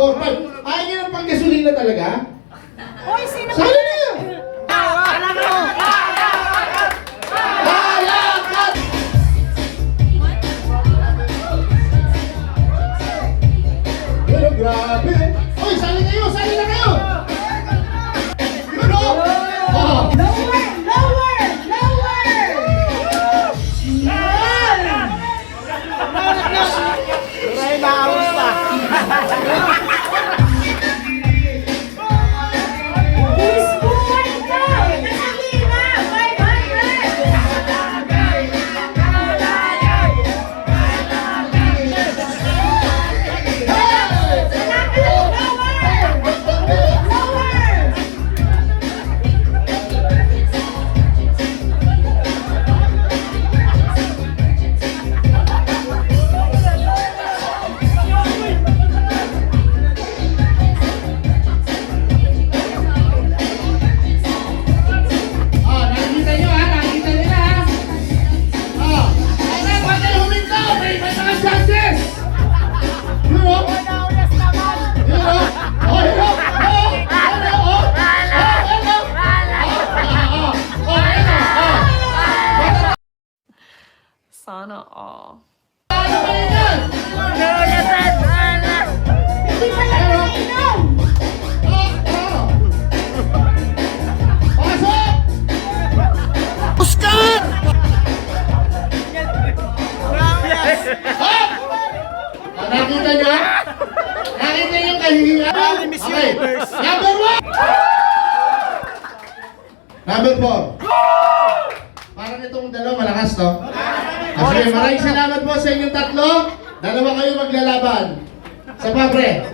4, 5. Ayaw niya ng panggasolina talaga? Hoy, sino ba? Sali na yan! Lalakad! Pero grabe! Hoy, sali kayo! Sali na kayo! Yun o! Oh! Lower! Lower! Lower! Yan! Ay, naawis pa. Bilis mo pa ikaw! Nasali na! 500! Lower! Oh, nakikita nyo ha? Nakikita nyo na ha? Oh, kaya pag kayo huminto, may mga chances! Yun o! Yun o! Oh, yun o! Oh! Ano? Oh! Oh! Ano? Oh! Oh! Ano? Sana all. Ano ba yun yan? Hindi pa yan nainom! Oh! Oh! Pasok! Puskan! Oh! Nakita nyo? Nakita nyo yung kahihingan? Miss Okay. Universe. Number 1! Number 4. Parang itong dalawa malakas to. Sige, maraming salamat po sa inyong tatlo. Dalawa kayo maglalaban. Sa papre.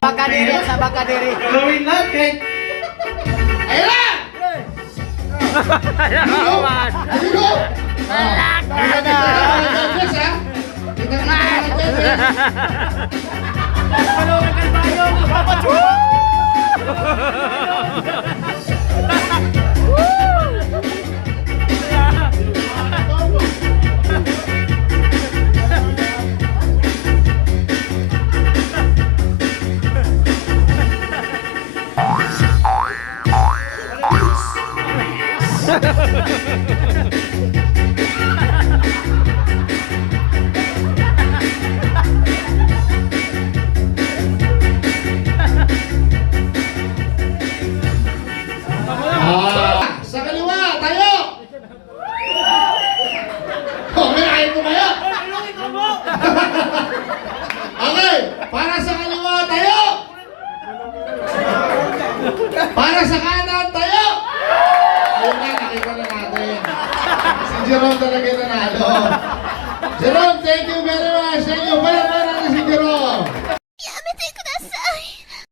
Bakadiri, sa bakadiri. Gawin natin. Ayun na! Ayun na! Kita na! Kita na! Sa kaliwa, tayo! Oh, may ayaw ko kaya? Okay, para sa kaliwa, tayo! Para sa kanan, tayo! Ayun na, nakita na natin. Si Jerome talaga nanalo. Jerome, thank you very much. Thank you.